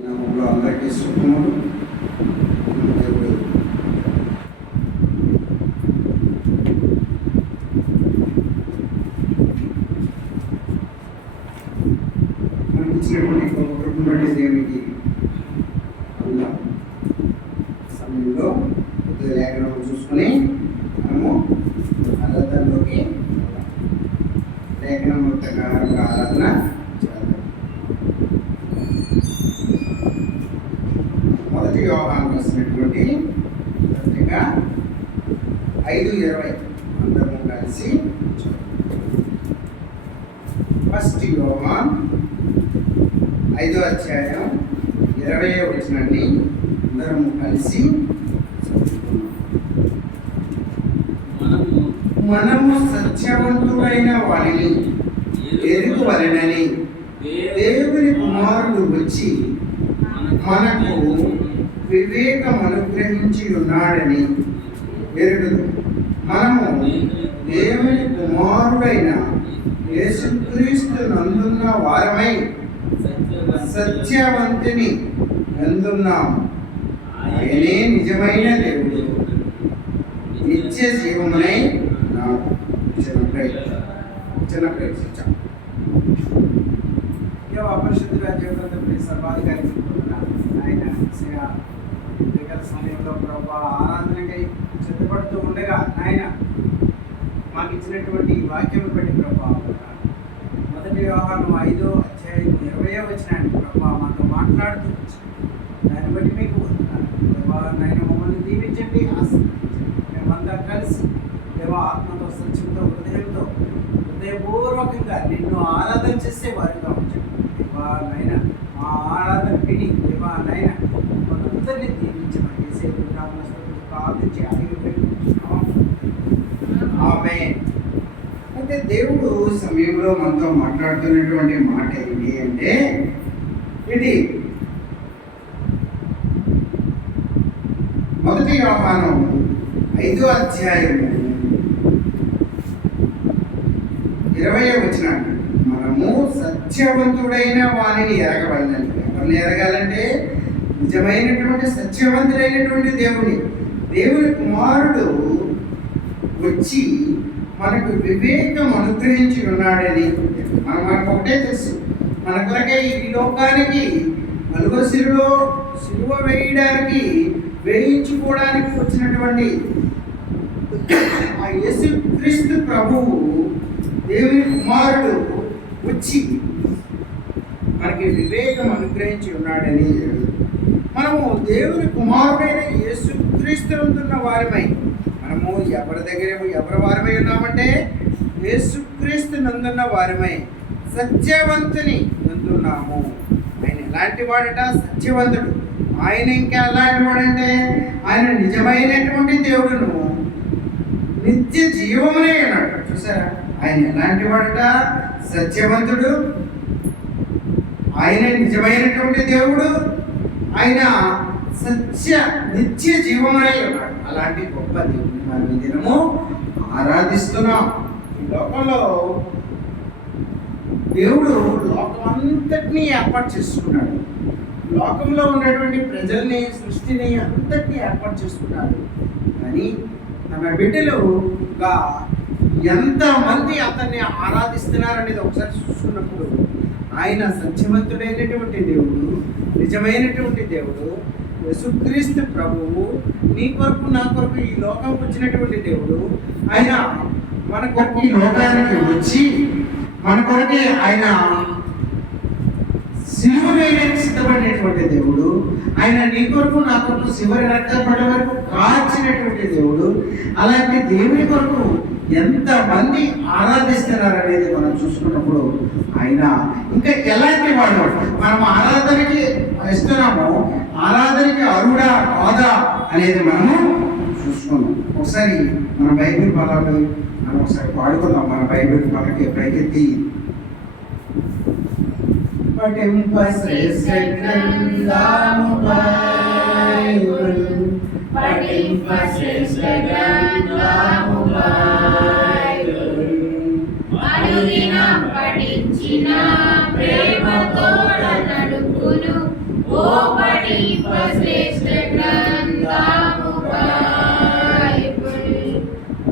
నామంలో అందరికీ శుభములు. దేవుడు మనకి ఇచ్చినటువంటి కృపను బట్టి దేవునికి అందులో సమయంలో కొద్దిగా లేఖనం చూసుకొని మనము ఆరాధనలోకి లేఖనం ప్రకారంగా ఆరాధన చేద్దాం. మొదటి యోహాను రాసినటువంటి పత్రిక 5:20 అందరం కలిసి ఫస్ట్ యోహాను 5వ అధ్యాయం 20వ వచనాన్ని అందరం కలిసి మనము సత్యవంతుడైన వారిని ఎరుగువలెనని దేవుని కుమారుడు వచ్చి మనకు వివేకం అనుగ్రహించి ఉన్నాడని ఎరుగుదు. మనము దేవుని కుమారుడైన యేసుక్రీస్తు నందున్న వారమై సత్యవంతుని నందున్నాము. ఆయనే నిజమైన దేవుడు, నిత్య జీవమునై నాకు చిన్న ప్రయత్నించాం. అపరిశుద్ధుల జీవితంలో సర్వాధికారి ఆయన దగ్గర సమయంలో ప్రభావ ఆరాధనకై సిద్ధపడుతూ ఉండగా ఆయన మాకు ఇచ్చినటువంటి వాక్యం బట్టి ప్రభావం మొదటి యోహాను 5వ అధ్యాయం 20వ వచనాన్ని ప్రభావ మాతో మాట్లాడుతూ వచ్చాను. దాన్ని బట్టి మీకు ఆయన మమ్మల్ని దీవించండి, ఆశీర్వదించండి. మేమంతా కలిసి దేవా ఆత్మతో సత్యంతో హృదయపూర్వకంగా నిన్ను ఆరాధన చేసే వారిగా ఉంచండి. దేవా నాయన మా ఆరాధన విని దేవా నాయన మనందరినీ దీవించమని చేసే ప్రార్థించి ఆమేన్. అయితే దేవుడు సమయంలో మనతో మాట్లాడుతున్నటువంటి మాట ఏంటి అంటే ఇది మొదటి యోహాను 5వ అధ్యాయం 20వ వచనాన్ని మనము సత్యవంతుడైన వారిని ఎరగవలనని. ఎవరిని ఎరగాలంటే నిజమైనటువంటి సత్యవంతుడైనటువంటి దేవుని కుమారుడు వచ్చి మనకు వివేకం అనుగ్రహించి ఉన్నాడని. మనకు ఒకటే తెలుసు, మన కొరకే ఈ లోకానికి కలువరిలో సిలువ వేయించుకోవడానికి వచ్చినటువంటి ఆ యేసుక్రీస్తు ప్రభువు దేవుని కుమారుడు వచ్చి మనకి వివేకం అనుగ్రహించి ఉన్నాడని. మనము దేవుని కుమారుడైన యేసుక్రీస్తు నందున్న వారిమై, మనము ఎవరి వారమై ఉన్నామంటే యేసుక్రీస్తు నందున్న వారిమై సత్యవంతుని నందున్నాము. ఆయన ఎలాంటి వాడట? సత్యవంతుడు. ఆయన ఇంకా ఎలాంటి వాడంటే ఆయన నిజమైనటువంటి దేవుడును, నిత్య జీవమునే అన్నాడు. చూసారా, ఆయన ఎలాంటి వాడట? సత్యవంతుడు, ఆయన నిజమైనటువంటి దేవుడు, ఆయన నిత్య జీవమునై ఉన్నాడు. అలాంటి గొప్ప దేవుడిని మనం ఈ దినము ఆరాధిస్తున్నాం. ఈ లోకంలో దేవుడు లోకమంతటినీ ఏర్పాటు చేసుకున్నాడు. లోకంలో ఉన్నటువంటి ప్రజల్ని, సృష్టిని అంతటినీ ఏర్పాటు చేసుకున్నాడు. కానీ తన బిడ్డలుగా ఎంతమంది అతన్ని ఆరాధిస్తున్నారనేది ఒకసారి చూసుకున్నప్పుడు ఆయన సత్యవంతుడైనటువంటి దేవుడు, నిజమైనటువంటి దేవుడు, యేసుక్రీస్తు ప్రభువు, నీ కొరకు నా కొరకు ఈ లోకంకి వచ్చినటువంటి దేవుడు. ఆయన మన కొరకు ఈ లోకానికి వచ్చి మన కొరకే ఆయన సిలువ వేయడానికి సిద్ధపడినటువంటి దేవుడు. ఆయన నీ కొరకు నా కొరకు చివరి రక్తపడే వరకు కాచినటువంటి దేవుడు. అలాంటి దేవుని కొరకు ఎంతమంది ఆరాధిస్తున్నారు అనేది మనం చూసుకున్నప్పుడు ఆయన ఇంకా ఎలాంటి వాడు మనం ఆరాధనకి ఇస్తున్నామో, ఆరాధనకి అరుడా కాదా అనేది మనము చూసుకున్నాం. ఒకసారి మన బైబిల్ పదాలు మనం ఒకసారి పాడుకుందాం. మన బైబిల్ పదకి పైకెత్తి పఠించిన ప్రేమతో నడుపును ఓపటి శ్రేష్ఠ గ్రంథము Bible.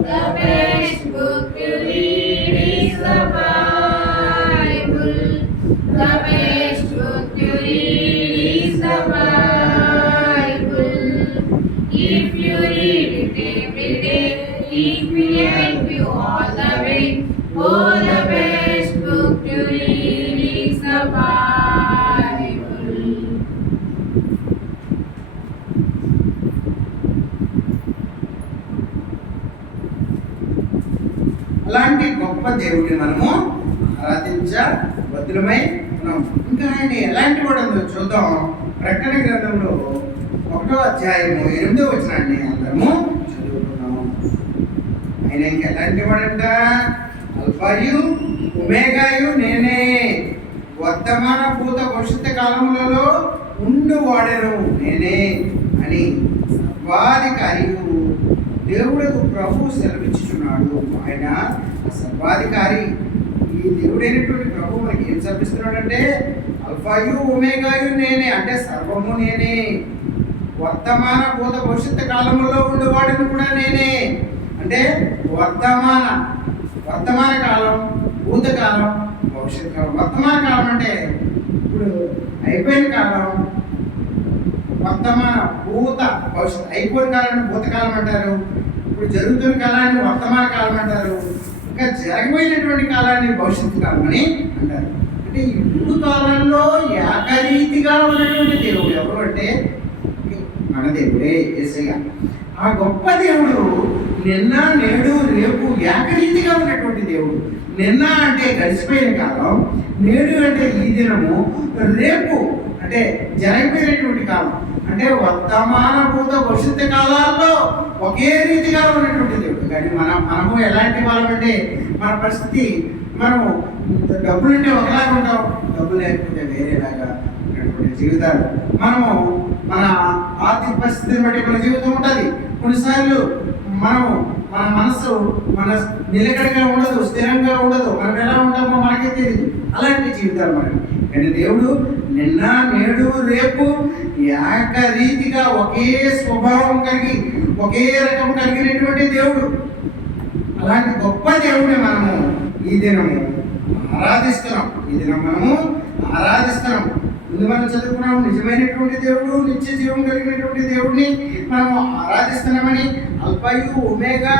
The best book to read is the Bible. The best book to read is the Bible. If you read it every day, it will help you all the way. Oh, the best book to read is the Bible. అలాంటి గొప్ప దేవుడిని మనము ఆరాధించబద్ధులమై ఉన్నాం. ఇంకా ఆయన ఎలాంటి వాడు చూద్దాం. ప్రకటన గ్రంథంలో 1వ అధ్యాయము 8వ వచనాన్ని అందరము చదువుకున్నాము. ఆయన ఇంక ఎలాంటి వాడంట? అల్ఫాయు ఒమేగాయు నేనే, వర్తమాన భూత భవిష్యత్తు కాలములలో ఉండువాడెను నేనే అని సర్వాధికారియు దేవుడు ప్రభు సెలవిచ్చుచున్నాడు. ఆయన సర్వాధికారి. ఈ దేవుడైనటువంటి ప్రభు మనకి ఏం సెలవిస్తున్నాడంటే అల్ఫాయు ఒమేగాయు నేనే, అంటే సర్వము నేనే, వర్తమాన భూత భవిష్యత్తు కాలంలో ఉండేవాడిని కూడా నేనే. అంటే వర్తమాన కాలం, భూతకాలం, భవిష్యత్ కాలం. వర్తమాన కాలం అంటే ఇప్పుడు అయిపోయిన కాలం, వర్తమాన భూత భవిష్యత్. అయిపోయిన కాలాన్ని భూతకాలం అంటారు, ఇప్పుడు జరుగుతున్న కాలాన్ని వర్తమాన కాలం అంటారు, ఇంకా జరగబోయేటువంటి కాలాన్ని భవిష్యత్తు కాలం అని అంటారు. అంటే ఈ 3 కాలాల్లో ఏకరీతిగా ఉన్నటువంటి దేవుడు ఎవరు అంటే మన దేవుడే, యేసయ్య. ఆ గొప్ప దేవుడు నిన్న నేడు రేపు ఏకరీతిగా ఉన్నటువంటి దేవుడు. నిన్న అంటే గడిచిపోయిన కాలం, నేడు అంటే ఈ దినము, రేపు అంటే జరగబోయేటువంటి కాలం. అంటే వర్తమాన భూత భవిష్యత్తు కాలాల్లో ఒకే రీతిగా ఉన్నటువంటి దేవుడు. కానీ మనము ఎలాంటి వాళ్ళం అంటే మన పరిస్థితి, మనము డబ్బులు ఉంటే ఒకలాగా ఉంటాం, డబ్బులు లేకపోతే వేరేలాగా ఉన్నటువంటి జీవితాలు. మనము మన ఆర్థిక పరిస్థితిని బట్టి మన జీవితం ఉంటుంది. కొన్నిసార్లు మన మనసు నిలకడగా ఉండదు, స్థిరంగా ఉండదు. మనం ఎలా ఉంటామో మనకే తెలియదు. అలాంటి జీవితాలు మనకి. కానీ దేవుడు నిన్న నేడు రేపు ఏకరీతిగా ఒకే స్వభావం కలిగి ఒకే రకం కలిగినటువంటి దేవుడు. అలాంటి గొప్ప దేవుడిని మనము ఈ దినము ఆరాధిస్తున్నాం. ముందు మనం చదువుకున్నాం, నిజమైనటువంటి దేవుడు, నిత్య జీవం కలిగినటువంటి దేవుడిని మనము ఆరాధిస్తున్నామని. అల్ఫాయు ఒమేగా,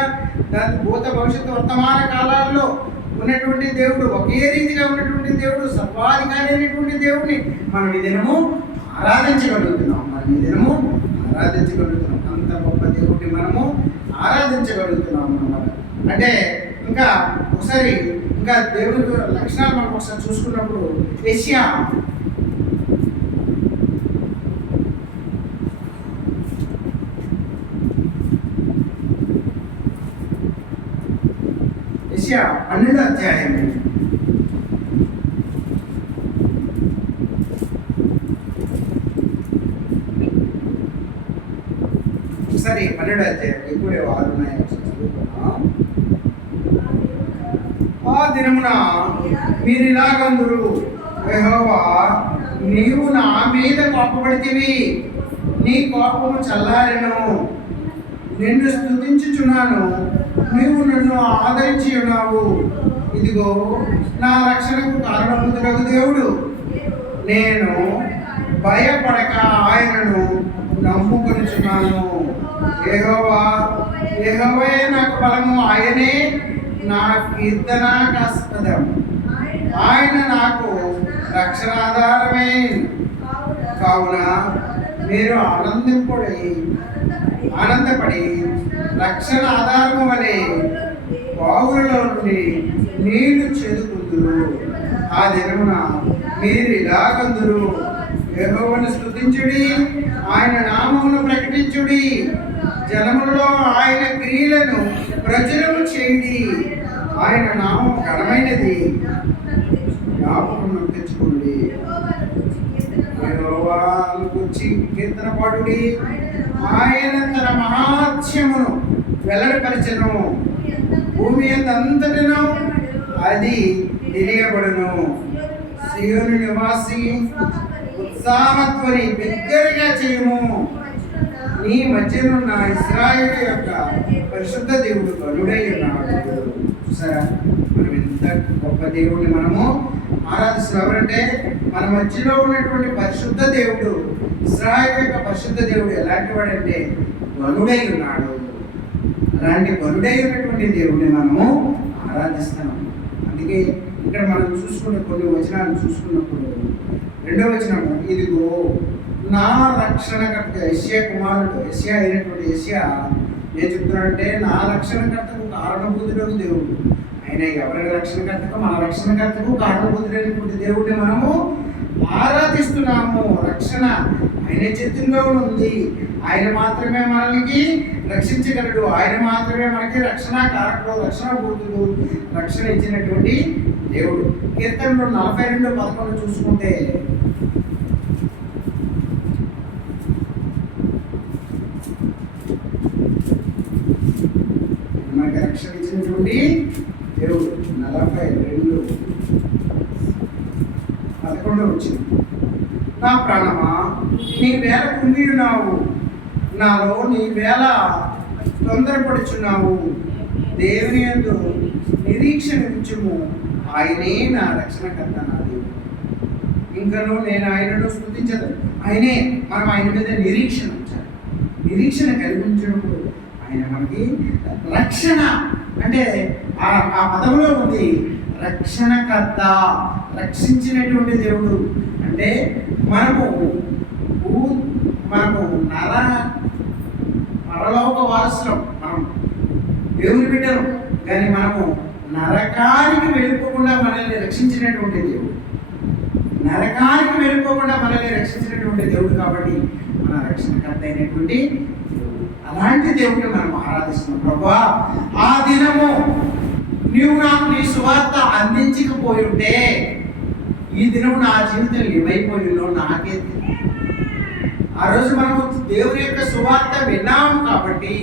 దాని భూత భవిష్యత్తు వర్తమాన కాలాల్లో ఉన్నటువంటి దేవుడు, ఒకే రీతిగా ఉన్నటువంటి దేవుడు, సర్వాధికారి అయినటువంటి దేవుడిని మనం ఈ దినము ఆరాధించగలుగుతున్నాం. అంత గొప్ప దేవుడిని మనము ఆరాధించగలుగుతున్నాం అన్నమాట. అంటే ఇంకా ఒకసారి ఇంకా దేవుడి లక్షణాలు మనం ఒకసారి చూసుకున్నప్పుడు యెషయా 12వ అధ్యాయం ఒకసారి 12వ అధ్యాయం ఎక్కువ 6 ఉన్నాయి, ఒకసారి చదువుకున్నాం. ఆ దినమున మీరు ఇలాగందురు, యెహోవా నీవు నా మీద కోపపడితివి, నీ కోపము చల్లారెను, నిన్ను స్తుతించుచున్నాను, నీవు నన్ను ఆదరించి ఉన్నావు. ఇదిగో నా రక్షణకు కారణముదగు దేవుడు, నేను భయపడక ఆయనను నమ్ముకొనుచున్నాను. యెహోవే నాకు బలము, ఆయనే నా కీర్తనాస్పదం, ఆయన నాకు రక్షణాధారమే. కావున మీరు ఆనందపడి రక్షణ ఆధారము వలె బావులలో నుండి నీళ్లు చేదుకుందురు. ఆ దినమున మీరు ఇలాగందురు, యెహోవాను స్తుతించుడి, ఆయన నామమును ప్రకటించుడి, జనములలో ఆయన క్రియలను ప్రచురము చేయుడి. ఆయన నామము ఘనమైనది, జ్ఞాపకం తెచ్చుకోండి. యెహోవాను గూర్చి కీర్తన పాడుడి, ఆయన తన మహాత్మ్యమును వెల్లడిపరచెను, భూమి అంతటను అది తెలియబడును. సీయోను నివాసి సామత్వని బిగ్గరగా చేయము. నీ మధ్యనున్న ఇశ్రాయేలు యొక్క పరిశుద్ధ దేవుడు గనుడై ఉన్నాడు. చూసారా, మనం ఎంత గొప్ప దేవుడిని మనము ఆరాధిస్తున్నాం. ఎవరంటే మన మధ్యలో ఉన్నటువంటి పరిశుద్ధ దేవుడు, ఇశ్రాయేలు యొక్క పరిశుద్ధ దేవుడు ఎలాంటి వాడంటే గనుడై ఉన్నాడు. అలాంటి గనుడై ఉన్నటువంటి దేవుడిని మనము ఆరాధిస్తున్నాం. అందుకే ఇక్కడ మనం చూసుకున్న కొన్ని వచనాలు చూసుకున్నప్పుడు 2వ వచనం, ఇదిగో నా రక్షణకర్త యెషయా కుమారుడు, యెషయా అయినటువంటి యెషయా ఏం చెప్తున్నాడంటే, నా రక్షణకర్తకు కారణభూతుడైన దేవుడు. ఆయన ఎవరి రక్షణకర్తకు, మన రక్షణకర్తకు కారణభూతుడైనటువంటి దేవుడిని మనము ఆరాధిస్తున్నాము. రక్షణ ఆయన చేతుల్లో ఉంది. ఆయన మాత్రమే మనల్ని రక్షించగలడు. ఆయన మాత్రమే మనకి రక్షణ కారకుడు, రక్షణ భూతుడు, రక్షణ ఇచ్చినటువంటి దేవుడు. కీర్తనలు 42:11 చూసుకుంటే, మనకి రక్షణ ఇచ్చినటువంటి దేవుడు. 42:11 వచ్చింది. నా ప్రాణమా నీ వేళ కుంగిడున్నావు, నాలో నీ వేళ తొందరపడుచున్నావు. దేవుని యందు నిరీక్షణ ఉంచుము, ఆయనే నా రక్షణకర్త, నా దేవుడు. ఇంకను నేను ఆయనను స్తుతించదు. ఆయనే, మనం ఆయన మీద నిరీక్షణ ఉంచాలి. నిరీక్షణ కలిగి ఉంచినప్పుడు ఆయన మనకి రక్షణ అంటే ఆ పదములో ఉంది రక్షణకర్త, రక్షించినటువంటి దేవుడు. అంటే మనము పరలోక వారసులం, మనం దేవుని బిడ్డలు. కానీ మనము నరకానికి వెళ్ళిపోకుండా మనల్ని రక్షించినటువంటి దేవుడు, నరకానికి వెళ్ళిపోకుండా మనల్ని రక్షించినటువంటి దేవుడు. కాబట్టి మన రక్షణకర్త అయినటువంటి దేవుడు, అలాంటి దేవుడిని మనం ఆరాధిస్తున్నాం. ప్రభువా, ఆ దినము నీవు నాకు నీ సువార్త అందించకపోయి ఉంటే ఈ దినం నా జీవితం ఏమైపోయిందో నాకే తెలియదు. ఆ రోజు మనము దేవుని యొక్క సువార్త విన్నాము కాబట్టి,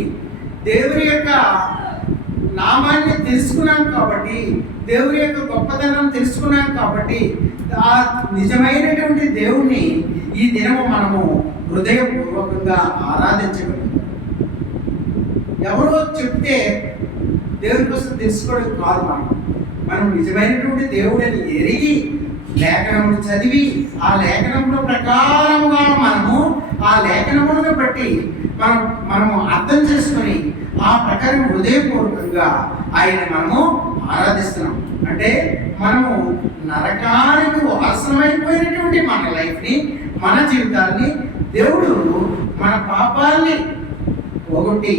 దేవుని యొక్క నామాన్ని తెలుసుకున్నాం కాబట్టి, దేవుని యొక్క గొప్పతనం తెలుసుకున్నాం కాబట్టి, ఆ నిజమైనటువంటి దేవుణ్ణి ఈ దినము మనము హృదయపూర్వకంగా ఆరాధించగలుగుతాం. ఎవరో చెప్తే దేవుని కోసం తెలుసుకోవడం కాదు. మనం మనము నిజమైనటువంటి దేవుడిని ఎరిగి లేఖనమును చదివి ఆ లేఖనముల ప్రకారముగా మనము ఆ లేఖనములను బట్టి మనము అర్థం చేసుకొని ఆ ప్రకారం హృదయపూర్వకంగా ఆయన మనము ఆరాధిస్తున్నాం. అంటే మనము నరకానికి వారసమైపోయినటువంటి మన లైఫ్ని, మన జీవితాన్ని దేవుడు మన పాపాలని ఒకటి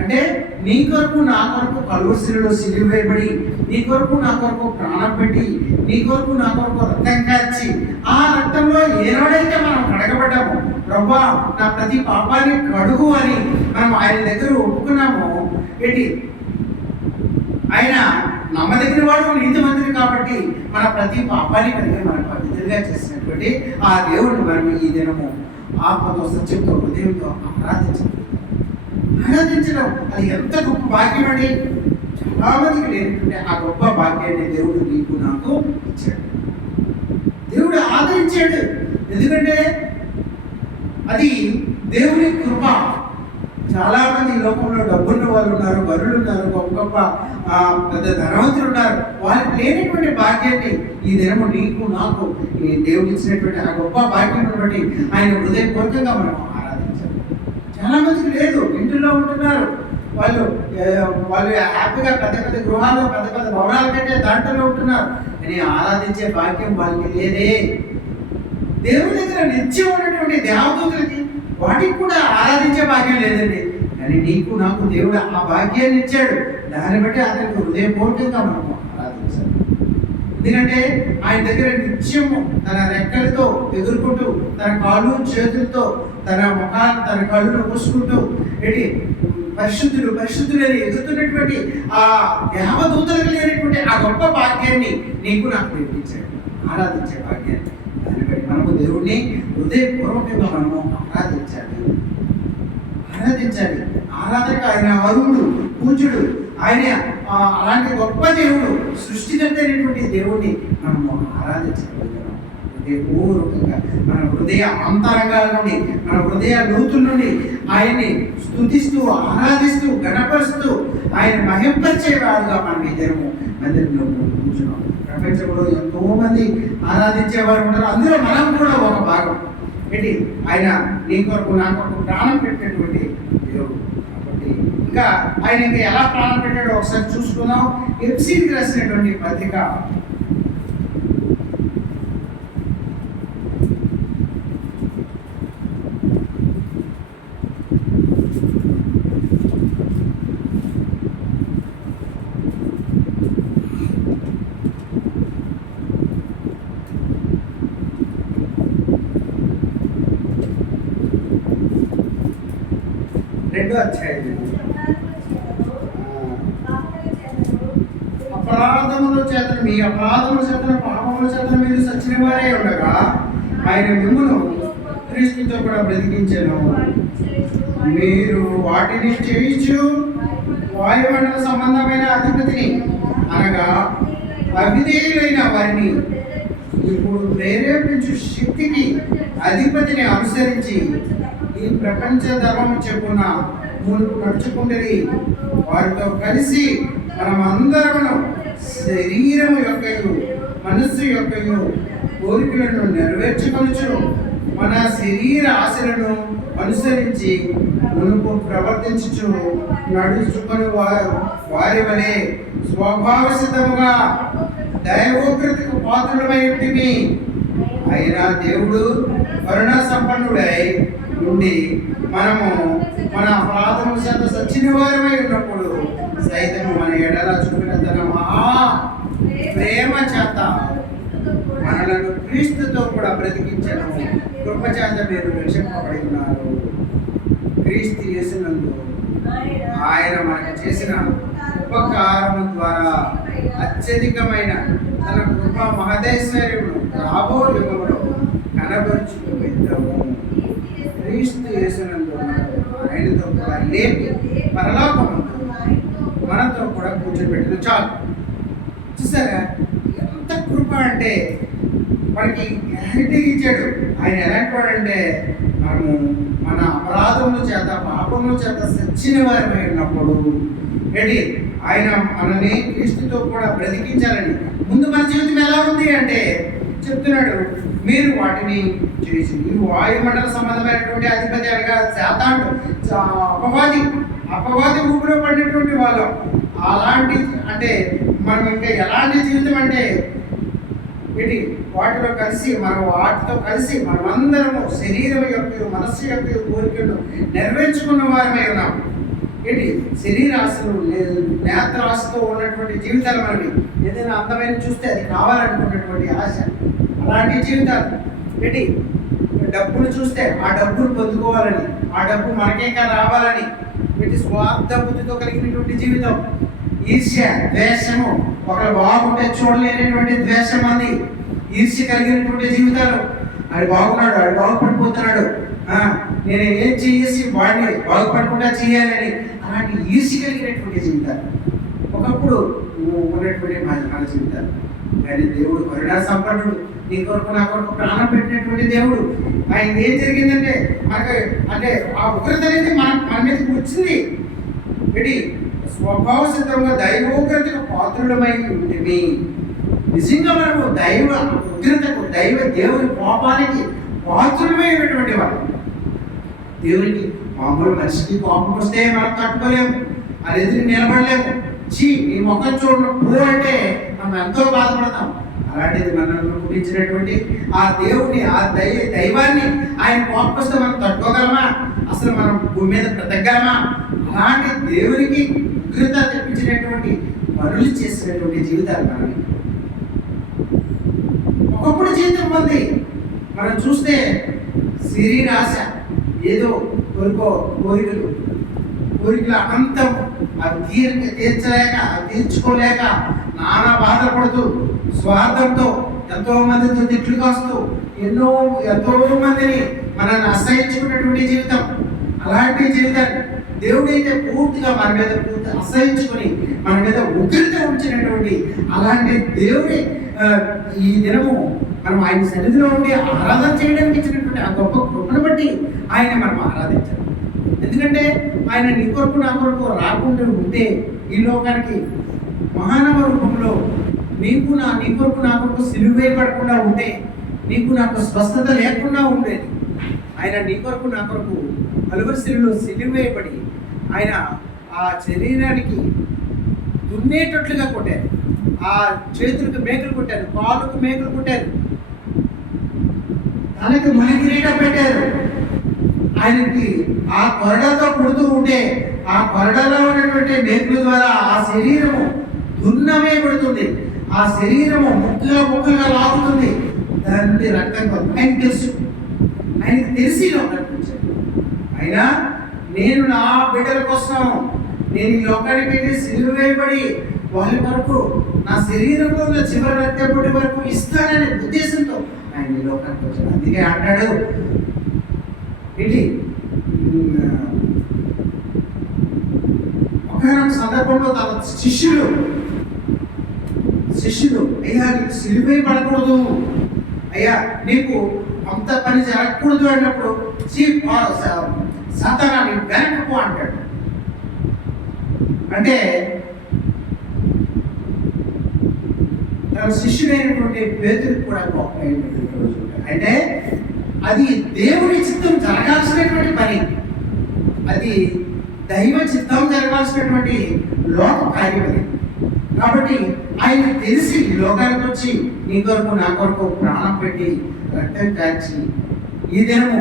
అంటే నీ కొరకు నా కొరకు కలువరిశిలలో సిలువ వేయబడి, నీ కొరకు నా కొరకు ప్రాణం పెట్టి, నీ కొరకు నా కొరకు రక్తం కాచి, ఆ రక్తంలో ఏనాడైతే మనం కడగబడ్డామో, ప్రభువా నా ప్రతి పాపాన్ని కడుగు అని మనం ఆయన దగ్గర ఒప్పుకున్నామో, ఏంటి ఆయన నమ్మదగిన వాడు, నీతిమంతుడు కాబట్టి మన ప్రతి పాపాన్ని కడిగి మన పవిత్రంగా చేసినటువంటి ఆ దేవుడిని మనం ఈ దినము ఆత్మతో, సత్యంతో, హృదయంతో ఆరాధించడం అది ఎంత గొప్ప భాగ్యం అండి. చాలా మందికి లేనటువంటి ఆ గొప్ప భాగ్యాన్ని దేవుడు నీకు నాకు ఇచ్చాడు. దేవుడు ఆదరించాడు. ఎందుకంటే అది దేవుని కృప. చాలా మంది లోకంలో డబ్బున్న వాళ్ళు ఉన్నారు, బరులు ఉన్నారు, గొప్ప గొప్ప పెద్ద ధనవంతులు ఉన్నారు. వాళ్ళకి లేనటువంటి భాగ్యాన్ని ఈ దినము నీకు నాకు ఈ దేవుడు ఇచ్చినటువంటి ఆ గొప్ప భాగ్యం బట్టి ఆయన హృదయపూర్వకంగా మనం ఆరాధించాలి. చాలా మందికి లేదు, ఇంటిలో ఉంటున్నారు, వాళ్ళు హ్యాపీగా పెద్ద పెద్ద గృహాల్లో, పెద్ద పెద్ద భవనాల కంటే దాంట్లో ఉంటున్నారు, కానీ ఆరాధించే భాగ్యం వాళ్ళకి లేదే. దేవుని దగ్గర నిత్యం ఉన్నటువంటి దేవదూతలకి వాటికి కూడా ఆరాధించే భాగ్యం లేదండి. కానీ నీకు నాకు దేవుడు ఆ భాగ్యాన్ని ఇచ్చాడు. దాన్ని బట్టి అతనికి హృదయపూర్వకంగా మనము ఆరాధించాలి. ఎందుకంటే ఆయన దగ్గర నిత్యము తన రెక్కలతో ఎదుర్కొంటూ, తన కాళ్ళు చేతులతో, తన ముఖాన్ని తన కళ్ళును మూసుకుంటూ ఏంటి పరిశుద్ధుడు పరిశుద్ధుడు అని ఎదుగుతున్నటువంటి ఆ దేవదూతలకు లేనటువంటి ఆ గొప్ప భాగ్యాన్ని నీకు నాకు నేర్పించాడు, ఆరాధించే భాగ్యాన్ని. దాన్ని బట్టి మనము దేవుడిని హృదయపూర్వకంగా మనము ఆరాధించాలి. ఆరాధనకు ఆయన అరువుడు, పూజ్యుడు, ఆయన అలాంటి గొప్ప దేవుడు, సృష్టికర్త అయినటువంటి దేవుడిని మనము ఆరాధించగలుగుతాం. పూర్వకంగా మన హృదయ అంతరంగాల నుండి, మన హృదయ లోతుల నుండి ఆయన్ని స్తుతిస్తూ, ఆరాధిస్తూ, గణపరుస్తూ, ఆయన మహింపరిచేవారుగా మనం ఇద్దరము మందిరంలో కూర్చున్నాం. ప్రపంచంలో ఎంతో మంది ఆరాధించేవారు ఉంటారు, అందులో మనం కూడా ఒక భాగం. ఏంటి, ఆయన నీ కొరకు నా కొరకు ప్రాణం పెట్టినటువంటి దేవుడు. కాబట్టి ఇంకా ఆయన ఇంకా ఎలా ప్రాణం పెట్టాడో ఒకసారి చూసుకుందాం. ఎఫ్సీకి రాసినటువంటి పత్రిక 2వ అధ్యాయం. అపరాధముల చేతను, మీ అపరాధముల చేతను, పాపముల చేతను మీరు సచ్చిన వారే ఉండగా ఆయన మిమ్మును క్రీస్తుతో కూడా బ్రతికించెను. మీరు వాటిని చేయించు వాయుమండల సంబంధమైన అధిపతిని, అనగా అవిధేయులైన వారిని ఇప్పుడు ప్రేరేపించు శక్తికి అధిపతిని అనుసరించి ఈ ప్రపంచ ధర్మం చెప్పున మునుపు నడుచుకుంటది. వారితో కలిసి మనం అందరము శరీరము యొక్కయు మనస్సు యొక్కయు కోరికలను నెరవేర్చుకొనుచు మన శరీర ఆశలను అనుసరించి మునుపు ప్రవర్తించుచు నడుచుకొని వారి వలె స్వభావసిద్ధముగా దైవోగ్రతకు పాత్రులమై ఉంటిమి. అయినా దేవుడు కరుణ సంపన్నుడై ఉండి మనము మన అపరాధముల చేత సచ్చిన వారమై ఉన్నప్పుడు సైతము మన ఎడల చూపిన తన మహా ప్రేమ చేత మనలను క్రీస్తుతో కూడా బ్రతికించను. కృప చేత మీరు రక్షింపబడి ఉన్నారు. క్రీస్తు యేసునందు ఆయన మనకు చేసిన ఉపకారము ద్వారా అత్యధికమైన తన కృప మహదైశ్వర్యమును రాబో యుగములో కనబరుచుకుందాము. క్రీస్తు యేసునందు ఆయనతో కూడా లేపి పరలోకమందు మనతో కూడా కూర్చోబెట్టిన చాలు. చూసారా ఎంత కృప అంటే మనకి గ్యారంటీ ఇచ్చాడు. ఆయన ఎలాంటి వాడంటే మనము మన అపరాధముల చేత పాపముల చేత సచ్చిన వారమై ఉన్నప్పుడు ఏంటి ఆయన మనల్ని క్రీస్తుతో కూడా బ్రతికించాలని. ముందు మన జీవితం ఎలా ఉంది అంటే చెప్తున్నాడు, మీరు వాటిని చేసి ఈ వాయుమండల సంబంధమైనటువంటి అధిపతి అనగా శాతాను అపవాది ఊపిలో పడినటువంటి వాళ్ళం. అలాంటి అంటే మనం ఇంకా ఎలాంటి జీవితం అంటే ఏంటి, వాటితో కలిసి మనమందరము శరీరం యొక్క మనస్సు యొక్క కోరికలను నెరవేర్చుకున్న వారమై ఉన్నాం. ఏంటి, శరీర ఆశలు నేత్రాశతో ఉన్నటువంటి జీవితాలు మనవి. ఏదైనా అందమైన చూస్తే అది కావాలనుకున్నటువంటి ఆశ, అలాంటి జీవితాలు. ఏంటి, డబ్బులు చూస్తే ఆ డబ్బులు పొందుకోవాలని, ఆ డబ్బు మనకేక రావాలని, వీటి స్వార్థ బుద్ధితో కలిగినటువంటి జీవితం. ఈర్ష్య, ద్వేషము, ఒకరు బాగుంటే చూడలేనటువంటి ద్వేషం అంది. ఈర్ష్య కలిగినటువంటి జీవితాలు. ఆడు బాగున్నాడు, ఆడు బాగుపడిపోతున్నాడు, నేను ఏం చేసి వాడిని బాగుపడకుండా చేయాలని, అలాంటి ఈర్ష్య కలిగినటువంటి జీవితాలు ఒకప్పుడు ఉన్నటువంటి మన జీవితాలు. కానీ దేవుడు కరుణా సంపన్నుడు, నీ కొరకు నా కొరకు ప్రాణం పెట్టినటువంటి దేవుడు. ఆయన ఏం జరిగిందంటే మనకు అంటే ఆ ఉగ్రత అనేది మన మీదకి వచ్చింది. ఏంటి, స్వభావ సిద్ధంగా దైవోగ్రతకు పాత్రులమై ఉంటుంది. నిజంగా మనము దైవ ఉగ్రతకు, దేవుని కోపానికి పాత్రులమైనటువంటి వాడు. దేవునికి మామూలు మనిషికి కోపం వస్తే మనం తట్టుకోలేము, అది ఎదురు నిలబడలేము. నీ ముఖం చూడడం పో అంటే మనం ఎంతో బాధపడతాం. అలాంటిది మనల్ని పుట్టించినటువంటి ఆ దేవుని, ఆ దైవాన్ని ఆయన కోపం వస్తే మనం తట్టుకోగలమా? అసలు మనం భూమి మీద బ్రతకగలమా? అలాంటి దేవునికి ఉగ్రత తెప్పించినటువంటి పనులు చేసినటువంటి జీవితాలు మనవి. ఒకప్పుడు జీవితం ఉంది. మనం చూస్తే శరీర ఆశ, ఏదో కోరికలు అనంతం, అది తీర్చలేక, తీర్చుకోలేక నానా బాధపడుతూ, స్వార్థంతో ఎంతో మందితో తిట్లు కాస్తూ, ఎంతో మందిని మనల్ని అసహించుకున్నటువంటి జీవితం. అలాంటి జీవితాన్ని దేవుడైతే పూర్తిగా మన మీద అసహించుకొని మన మీద ఉగ్రత ఉంచినటువంటి అలాంటి దేవుడి ఈ దినము మనం ఆయన సన్నిధిలో ఉండి ఆరాధన చేయడానికి ఇచ్చినటువంటి ఆ గొప్ప కృపను బట్టి ఆయన మనం ఆరాధించాలి. ఎందుకంటే ఆయన నీ కొరకు నా కొరకు రాకుండా ఉంటే ఈ లోకానికి మానవ రూపంలో నీ కొరకు నా కొరకు సిలువ వేయబడకుండా ఉంటే, నీకు నాకు స్వస్థత లేకుండా ఉండేది. ఆయన నీ కొరకు నా కొరకు కలువరి శిలువలో సిలువ వేయబడి ఆయన ఆ శరీరానికి దున్నేటట్లుగా కొట్టారు. ఆ చేతులకు మేకలు కొట్టారు, కాళ్ళకు మేకలు కొట్టారు, తనకి మణికిరీటం పెట్టారు. ఆయనకి ఆ కొరడాతో కొడుతూ ఉంటే ఆ కొరడలో ఉన్నటువంటి మేకుల ద్వారా ఆ శరీరము దున్నమేయబడుతుంది. ఆ శరీరము ముక్కలుగా లాగుతుంది. దాన్ని రక్తం ఆయనకు తెలుసు. ఆయనకు తెలిసి కనిపించాడు. అయినా నేను నా బిడ్డల కోసం నేను ఈ లోకానికి వెళ్ళి సిలువ వేయబడి వాళ్ళ వరకు నా శరీరంలో ఉన్న చివరి రక్తపొడి వరకు ఇస్తాననే ఉద్దేశంతో ఆయన ఈ లోకానికి వచ్చాడు. అందుకే అంటాడు ఏంటి, ఒకనొక సందర్భంలో తన శిష్యులు అయ్యా నీకు సిలువ పడకూడదు, అయ్యా నీకు అంత పని జరగకూడదు అన్నప్పుడు సాతానాన్ని వెనక్కు అంటాడు. అంటే తన శిష్యుడైనటువంటి పేతురికి కూడా అంటే అది దేవుని చిత్తం జరగాల్సినటువంటి పని, అది దైవ చిత్తం జరగాల్సినటువంటి లోక కార్యం అది. కాబట్టి ఆయన తెలిసి లోకానికి వచ్చి నీ కొరకు నా కొరకు ప్రాణం పెట్టి రక్తం కాచి ఈ దినము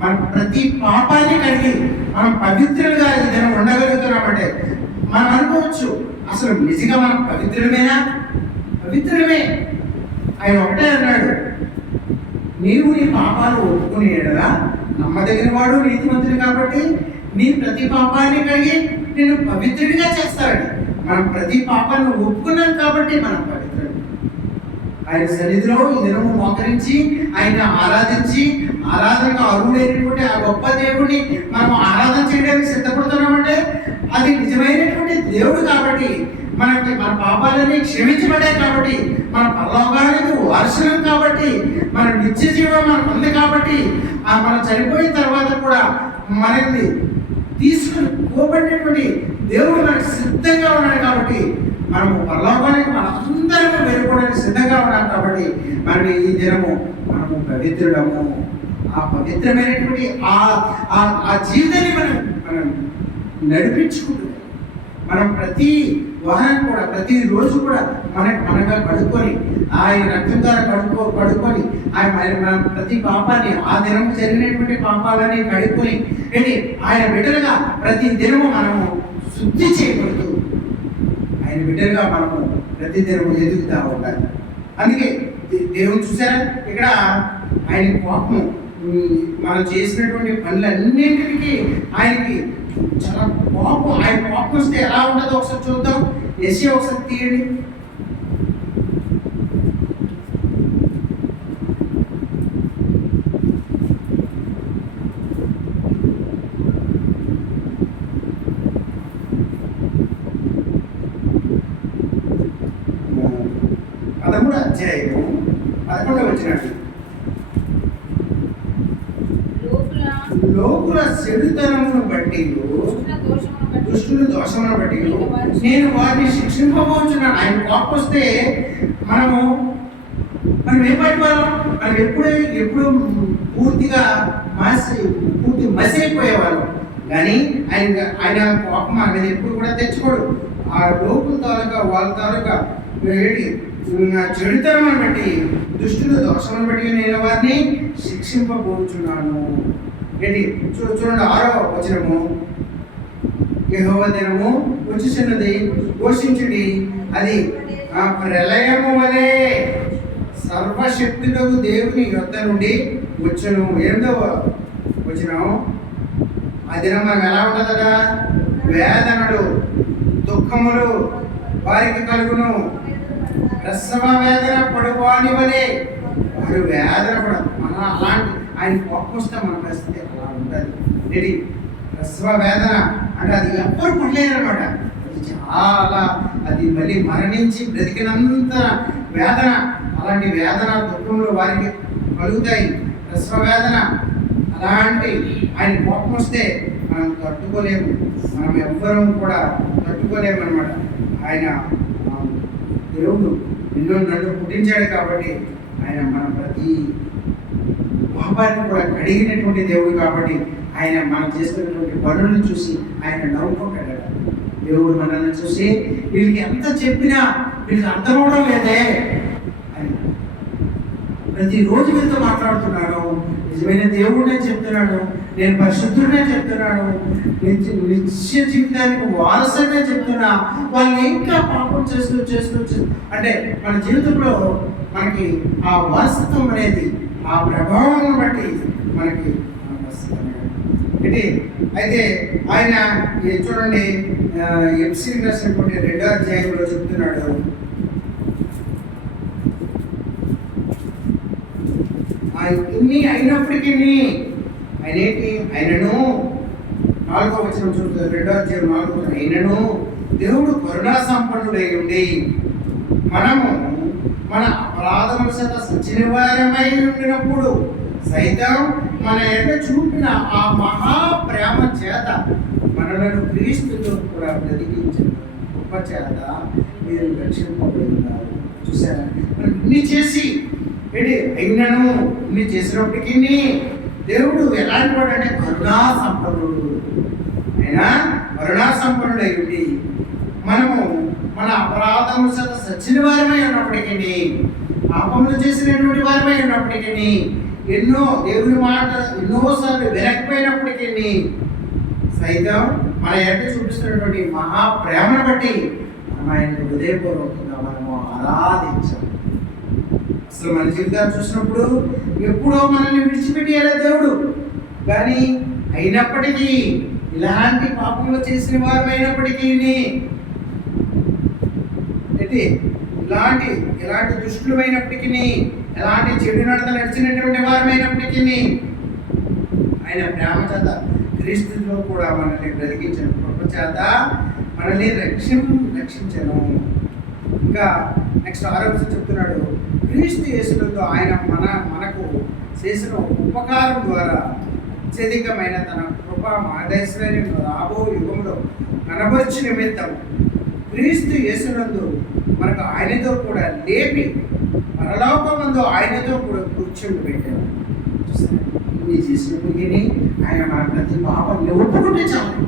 మన ప్రతి పాపాన్ని కడిగి మనం పవిత్రులుగా ఈ దినం ఉండగలుగుతున్నామంటే మనం అనుకోవచ్చు, అసలు నిజంగా మనం పవిత్రులమేనా? పవిత్రులమే. ఆయన ఒకటే అన్నాడు, నీవు నీ పాపాలు ఒప్పుకునేలా నమ్మదగిన వాడు నీతిమంతుడు కాబట్టి నీ ప్రతి పాపాన్ని కడిగి నేను పవిత్రుడిగా చేస్తాడు. మనం ప్రతి పాపాలను ఒప్పుకున్నాం కాబట్టి మనం పవిత్రుడు. ఆయన సన్నిధిలో ఈ దినము మోకరించి ఆయన ఆరాధించి ఆరాధనకు అర్హుడైనటువంటి ఆ గొప్ప దేవుడిని మనం ఆరాధన చేయడానికి సిద్ధపడుతున్నామంటే అది నిజమైనటువంటి దేవుడు కాబట్టి, మన పాపాలన్నీ క్షమించబడ్డాయి కాబట్టి, మన పరలోకానికి వారసులం కాబట్టి, మన నిత్య జీవం మనకు ఉంది కాబట్టి, మనం చనిపోయిన తర్వాత కూడా మనల్ని తీసుకుని పోబడినటువంటి దేవుడు మనకు సిద్ధంగా ఉన్నాడు కాబట్టి, మనము పరలోకానికి మనందరము వెళ్ళిపోవడానికి సిద్ధంగా ఉన్నాం కాబట్టి మనం ఈ దినము మనము పవిత్రుడము. ఆ పవిత్రమైనటువంటి ఆ జీవితాన్ని మనం నడిపించుకుంటున్నాం. మనం ప్రతి వారం కూడా ప్రతిరోజు కూడా మనగా కడుక్కొని ఆయన రక్తం ద్వారా కడుక్కొని మనం ప్రతి పాపాన్ని ఆ దినం జరిగినటువంటి పాపాలని కడుక్కొని ఆయన బిడ్డలుగా ప్రతి దినము మనము శుద్ధి చేయబడుతూ ఆయన బిడ్డలుగా మనము ప్రతి దినము ఎదుగుతూ ఉండాలి. అందుకే దేవుడు చూసారా ఇక్కడ ఆయన కోపం, మనం చేసినటువంటి పనులన్నింటికి ఆయనకి చాలా కోపం. ఆయన కోపం వస్తే ఎలా ఉంటుందో ఒకసారి చూద్దాం. యెషయా ఒకసారి తీయండి. అధ్యాయము 11వ వచనం. లోకుల చెడుతనమును బట్టి దుష్టుల దోషమును బట్టి నేను వారిని శిక్షింపబోచున్నాను. ఆయన కోపం వస్తే మనం ఏం పట్టుకోవాలి? మనం ఎప్పుడు పూర్తిగా మసైపోయేవాళ్ళం. కానీ ఆయన కోపం మన మీద ఎప్పుడు కూడా తెచ్చుకోడు. ఆ లోకుల తాలూకా వాళ్ళ తాలూకా చెడుతనమును బట్టి దుష్టుల దోషమును బట్టి నేను వారిని శిక్షింపబోచున్నాను. చూడండి 6వ వచనము. యెహోవా దినము వచ్చుచున్నది, ఘోషించుడి, అది ఆ ప్రళయము వలె సర్వశక్తులకు దేవుని యొద్ద నుండి వచ్చును. 8వ వచనం. ఆ దినం మనకు ఎలా ఉంటుందట? వేదనలు దుఃఖములు వారికి కలుగును, ప్రసవ వేదన పడువాని వలె వారు వేదన పడదు. మన అలాంటి ఆయన కోపం వస్తే మన పరిస్థితి అలా ఉంటుంది. ప్రసవ వేదన అంటే అది ఎవ్వరు పడలేరు అనమాట. అది చాలా, అది మళ్ళీ మరణించి బ్రతికినంత వేదన అలాంటి వేదన దుఃఖంలో వారికి కలుగుతాయి. ప్రసవ వేదన అలాంటి ఆయన కోపం వస్తే మనం తట్టుకోలేము, మనం ఎవ్వరూ కూడా తట్టుకోలేము అనమాట. ఆయన దేవుడు నన్ను పుట్టించాడు కాబట్టి ఆయన మన ప్రతి పాపాన్ని కూడా కడిగినటువంటి దేవుడు కాబట్టి ఆయన మనం చేస్తున్నటువంటి పనులను చూసి ఆయన నవ్వుకుంటాడు. దేవుడు మనల్ని చూసి వీళ్ళకి ఎంత చెప్పినా వీళ్ళకి అర్థమవడం లేదే అని ప్రతిరోజు వీళ్ళతో మాట్లాడుతున్నాడు. నిజమైన దేవుడినే చెప్తున్నాడు, నేను పరిశుద్ధుడినే చెప్తున్నాను, నిత్య జీవితానికి వారసునే చెప్తున్నా. వాళ్ళు ఇంకా పాపం చేస్తూ అంటే మన జీవితంలో మనకి ఆ వారసత్వం అనేది ఆ ప్రభావం బట్టి మనకి ఇది అయితే ఆయన చూడండి ఎఫ్సీ రాసినటువంటి 2వ అధ్యాయంలో చెప్తున్నాడు. ఇన్ని అయినప్పటికీ ఆయనేంటి ఆయనను 4వ వచనం చూస్తుంది. 2వ అధ్యాయం 4వ వచనం, ఆయనను దేవుడు కరుణా సంపన్నుడై ఉండి మనము మన అపరాధముల చేత సచ్చిన వారమై ఉండినప్పుడు సైతం మన ఎడ చూపిన ఆ మహా ప్రేమ చేత మనలను క్రీస్తుతో కూడా బ్రతికించిన గొప్ప చేత మీరు రక్షింపబడినారు. చూసారా, మనం ఇన్ని చేసి అయినను ఇన్ని చేసినప్పటికీ దేవుడు ఎలాంటి వాడు అంటే కరుణా సంపన్నుడు. ఆయన కరుణా సంపన్నుడు అయి ఉండి మనము మన అపరాధముల చేత సచ్చిన వారమై ఉన్నప్పటికీ, పాపములు చేసినటువంటి వారమై ఉన్నప్పటికీ, ఎన్నో దేవుని మాట ఎన్నోసార్లు వినకపోయినప్పటికీ సైతం మన ఎట్ట చూపిస్తున్నటువంటి మహా ప్రేమను బట్టి మనం ఆయనకు హృదయపూర్వకంగా మనము ఆరాధించాం. అసలు మన జీవితాలు చూసినప్పుడు ఎప్పుడో మనల్ని విడిచిపెట్టేయాలి దేవుడు, కానీ అయినప్పటికీ ఇలాంటి పాపములు చేసిన వారు అయినప్పటికీ ఎలాంటి దుష్టులు అయినప్పటికీ, ఎలాంటి చెడు నడత నడిచినటువంటి వారమైనప్పటికీ ఆయన ప్రేమ చేత క్రీస్తులో కూడా మనల్ని బ్రతికించిన కృప చేత మనల్ని రక్షించను. ఇంకా నెక్స్ట్ 6వ వచనం చెప్తున్నాడు, క్రీస్తు యేసునందు ఆయన మనకు చేసిన ఉపకారం ద్వారా అత్యధికమైన తన కృప మహదైశ్వర్యం రాబో యుగంలో కనబర్చి నిమిత్తం క్రీస్తు యేసునందు మనకు ఆయనతో కూడా లేపి పరలోకమందు ఆయనతో కూడా కూర్చొని పెట్టారు. ఇన్ని చేసినప్పటికీ ఆయన మన ప్రతి పాపాన్ని ఒప్పుకుంటే చాలు,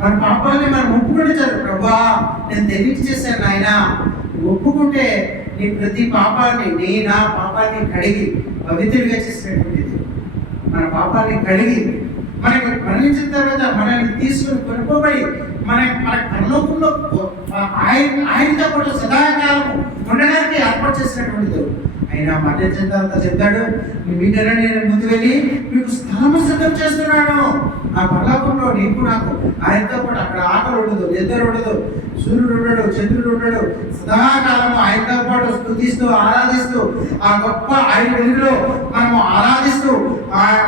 మన పాపాలని మనం ఒప్పుకుంటే చాలు. ప్రభా నేను తెలియక చేశాను ఆయన, ఒప్పుకుంటే నీ ప్రతి పాపాన్ని నా పాపాన్ని కడిగి పవిత్రుడిగా చేసినటువంటిది. మన పాపాన్ని కడిగి మనకి మరణించిన తర్వాత మనల్ని తీసుకుని కొనుక్కోబడి మన పరలోకంలో ఆయనతో పాటు సదాకాలం ఉండడానికి ఏర్పాటు చేసినటువంటి దేవుడు. ఆయన మరణించిన తర్వాత చెప్తాడు, వీటనే నేను ముందు వెళ్ళి మీకు స్థలము సిద్ధం చేస్తున్నాను. ఆ పరలోకంలో నీకు నాకు ఆయనతో పాటు అక్కడ ఆకలి ఉండదు, నిద్ర ఉండదు, సూర్యుడు ఉండడు, చంద్రుడు ఉండడు, సదాకాలము ఆయనతో పాటు స్తుతిస్తూ ఆరాధిస్తూ ఆ గొప్ప ఆయన వెలుగులో మనము ఆరాధిస్తూ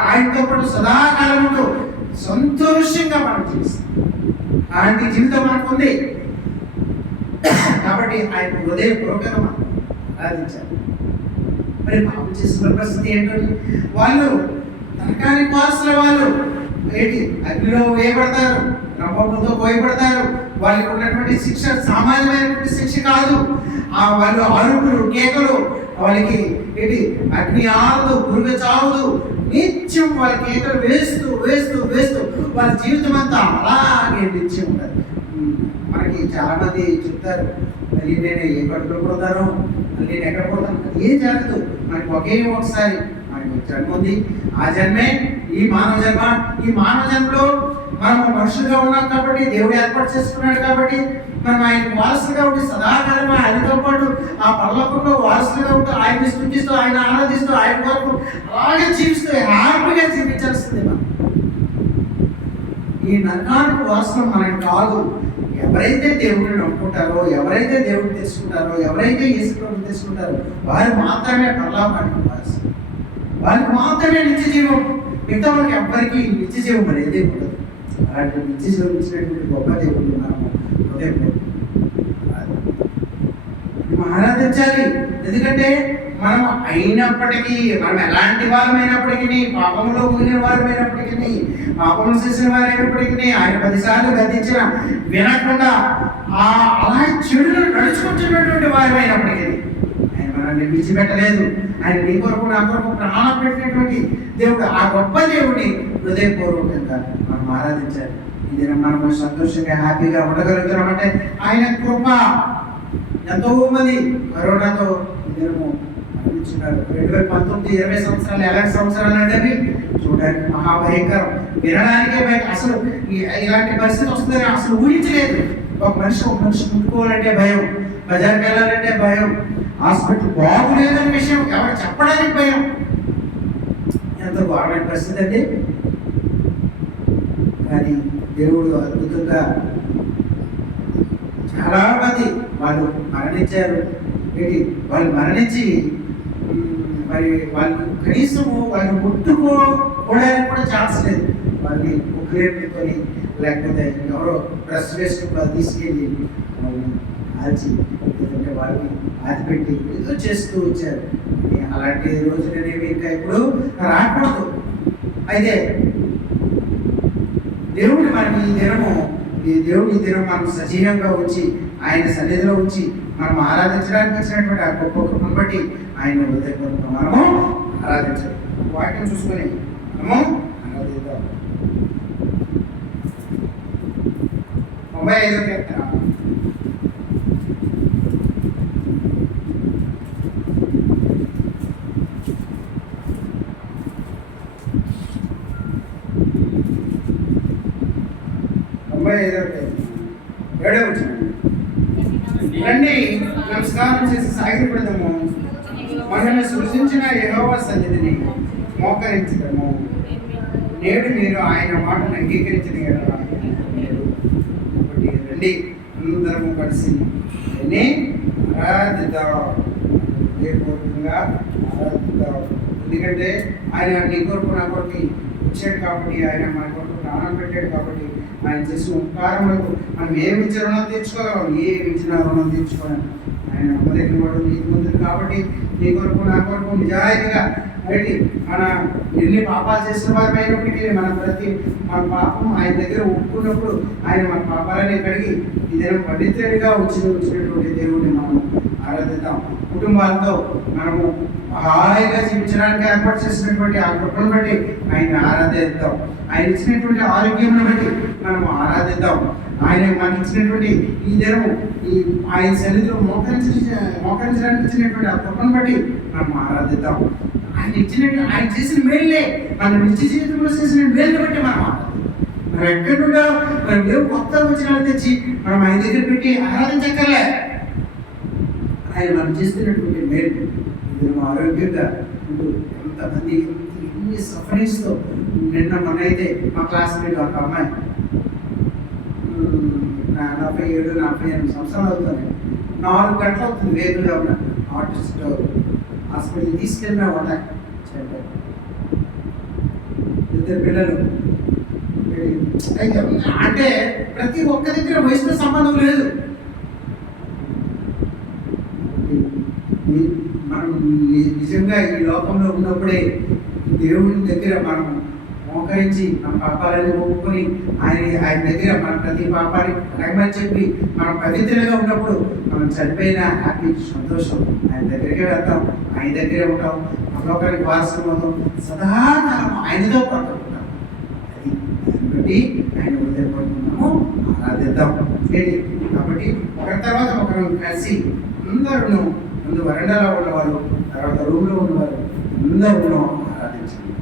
ఆయనతో పాటు సదాకాలం ఉంటూ సంతోషంగా మనం జీవిస్తాం. అలాంటి జీవితం మనకు ఉంది కాబట్టి ఆయన హృదయపూర్వకంగా మనం ఆరాధించాలి. మరి పాపం చేసిన పరిస్థితి ఏంటంటే వాళ్ళు నరకానికి వారసుల వాళ్ళు ఏంటి అగ్నిలో వేయబడతారు, రంపంతో కోయబడతారు. వాళ్ళకి ఉన్నటువంటి శిక్ష సామాన్యమైనటువంటి శిక్ష కాదు. వాళ్ళు అరుపులు కేకలు, వాళ్ళకి ఏంటి అగ్ని ఆరదు, పురుగు చావదు, నిత్యం వాళ్ళ కేకలు వేస్తూ వేస్తూ వేస్తూ వాళ్ళ జీవితం అంతా అలాగే నిత్యం ఉంటుంది. మనకి చాలా మంది చెప్తారు, మళ్ళీ నేను ఏ కడుపులో పడతాను, మళ్ళీ నేను ఎక్కడ పడతాను, అది ఏం జరగదు. మనకి ఒకసారి మనకి జన్మ ఉంది, ఆ జన్మే ఈ మానవ జన్మ. ఈ మానవ జన్మలో మనం మనుషులుగా ఉన్నాం కాబట్టి దేవుడు ఏర్పాటు చేసుకున్నాడు కాబట్టి మనం ఆయనకు వారసులుగా ఉండి సదాకాలం ఆయనతో పాటు ఆ పరలోకంలో వారసులుగా ఉంటూ ఆయన్ని స్తుతిస్తూ ఆయన ఆరాధిస్తూ ఆయన కొరకు అలాగే జీవిస్తూ హ్యాపీగా జీవించాల్సింది. మనం ఈ నరకానికి వారసులు మనకి కాదు. ఎవరైతే దేవుడిని నమ్ముకుంటారో, ఎవరైతే దేవుడిని తెలుసుకుంటారో, ఎవరైతే యేసుప్రభుని తెలుసుకుంటారో వారు మాత్రమే పరలోకానికి వారసులు. వారికి మాత్రమే నిత్య జీవం. మిగతా వాళ్ళకి ఎవ్వరికి నిత్య జీవం అనేది ఉండదు. అలాంటి నిత్య జీవం ఇచ్చినటువంటి గొప్ప దేవుడు మనము ఆరాధించాలి. ఎందుకంటే మనం అయినప్పటికీ, మనం ఎలాంటి వారమైనప్పటికీ, పాపంలో మునిగిన వారమైనప్పటికీ, పాపం చేసిన వారైనప్పటికీ, ఆయన 10 సార్లు గద్దించిన వినకుండా అలా చెడులు నడుచుకుంటున్నటువంటి వారమైనప్పటికీ ఆయన మనల్ని విడిచిపెట్టలేదు. ఆయన నీ కొరకు నా కొరకు ప్రాణం పెట్టినటువంటి దేవుడు, ఆ గొప్ప దేవుడిని హృదయపూర్వకంగా మనం ఆరాధించాలి. ఈ దినం మనం సంతోషంగా హ్యాపీగా ఉండగలుగుతున్నామంటే ఆయన కృప. ఎంతో మంది కరోనాతో ఈ దినము మరణించున్నారు. 2019 20 సంవత్సరాలు ఎలాంటి సంవత్సరాలు అంటే అవి చూడడానికి మహాభయంకరం, వినడానికే భయం. అసలు ఇలాంటి పరిస్థితి వస్తుందని అసలు ఊహించలేదు. ఒక మనిషి ముట్టుకోవాలంటే భయం, బజార్కి వెళ్ళాలంటే భయం, హాస్పిటల్ బాగులేదనే విషయం ఎవరు చెప్పడానికి భయం. ఎంత ఘోరమైన పరిస్థితి అండి. కానీ దేవుడు అద్భుతంగా చాలా మంది వాళ్ళు మరణించారు. వాళ్ళు మరణించి మరి వాళ్ళు కనీసం వాళ్ళు ముట్టుకోవడానికి కూడా ఛాన్స్ లేదు. వాళ్ళని ఉగ్రేపుకొని లేకపోతే ఎవరో డ్రెస్ వేసుకుని వాళ్ళు తీసుకెళ్ళి ఆల్చి లేదంటే వాళ్ళని ఆదిపెట్టి ఏదో చేస్తూ వచ్చారు. అలాంటి రోజులు అనేవి ఇంకా ఇప్పుడు రాకూడదు. అయితే దేవుడు మనకి ఈ దినం మనం సజీవంగా ఉంచి ఆయన సన్నిధిలో ఉంచి మనం ఆరాధించడానికి ఇచ్చినటువంటి ఆ గొప్ప కృపను బట్టి ఆయన హృదయపూర్వకంగా మనము ఆరాధించాలి. వాక్యం చూసుకొని మనము ఆరాధిద్దాం. 95వ కీర్తన. రండి నమస్కారం చేసి సాగిపడదాము. మనల్ని సృష్టించిన యెహోవా సన్నిధిని మోకరించడము. నేడు మీరు ఆయన మాటను అంగీకరించిన కాబట్టి రండి అందరము కలిసి ఆరాధిద్దాం. హృదయపూర్వకంగా ఆరాధిద్దాం. ఎందుకంటే ఆయన నీ కొరకు నా కొరకు వచ్చాడు కాబట్టి, ఆయన మన కొరకు ప్రాణం పెట్టాడు కాబట్టి, ఆయన చేసిన ఉపకారములకు మనం ఏమి ఇచ్చిన రుణం తీర్చుకోగలం, ఏమి ఇచ్చినా రుణం తీర్చుకోలేం. ఆయన నమ్మదగిన వాడు, నీతిమంతుడు కాబట్టి నీ కొరకు నా కొరకు నిజాయితీగా బయటి మన ఎన్ని పాపాలు చేసిన వారైనప్పటికీ మన పాపం ఆయన దగ్గర ఒప్పుకున్నప్పుడు ఆయన మన పాపాలని కడిగి ఈ దినం పవిత్రుడిగా వచ్చినటువంటి దేవుడిని మనం ఆరాధిద్దాం. కుటుంబాలతో మనము హాయిగా జీవించడానికి ఏర్పాటు చేసినటువంటి ఆ కృపను బట్టి ఆయన ఆరాధిద్దాం. ఆయన ఇచ్చినటువంటి ఆరోగ్యం బట్టి మనము ఆరాధిద్దాం. ఆయన మనకి ఇచ్చినటువంటి ఈ దినము ఆయన సన్నిధిలో మోకరించడానికి ఇచ్చినటువంటి ఆ కృపను బట్టి మనం ఆరాధిద్దాం. ఆయన చేసిన మేలులే మన నిత్య జీవితంలో చేసిన మేలుని బట్టి మనం మనం ఎక్కడుగా మనం ఏదో కొత్త వచనాలు తెచ్చి మనం ఆయన దగ్గర పెట్టి ఆరాధించక్కర్లే. ఆయన మనం చేస్తున్నటువంటి మేలు మనం ఆరోగ్యంగా ఎంతమంది ఎన్ని సఫరింగ్స్తో. మొన్నైతే మా క్లాస్మేట్ ఒక అమ్మాయి 47-48 సంవత్సరాలు అవుతుంది. 4 గంటలు అవుతుంది వేగులో ఉన్న ఆర్టిస్ట్ హాస్పిటల్ తీసుకెళ్ళినా వాళ్ళ 2 పిల్లలు. అంటే ప్రతి ఒక్క దగ్గర వయసుతో సంబంధం లేదు. మనం నిజంగా ఈ లోకంలో ఉన్నప్పుడే దేవుని దగ్గర మనం మోకరించి మన పాపాలను ఒప్పుకొని ఆయన దగ్గర మన ప్రతి పాపాన్ని అడగమని చెప్పి మనం పవిత్రంగా ఉన్నప్పుడు మనం చనిపోయిన హ్యాపీ సంతోషం ఆయన దగ్గరికి వెళ్తాం, ఆయన దగ్గరే ఉంటాం, పరలోకానికి వారసులం అవుతాం, సదాకాలం ఆయనతో పాటు ఉంటాం. అది దాన్ని బట్టి ఆయన హృదయపడుతున్నాము ఆరాధిద్దాం. కాబట్టి ఒకరి తర్వాత ఒకరు కలిసి అందరూ ముందు వరండాలో ఉన్నవారు, తర్వాత రూమ్లో ఉన్నవారు అందరూ ఆరాధించండి.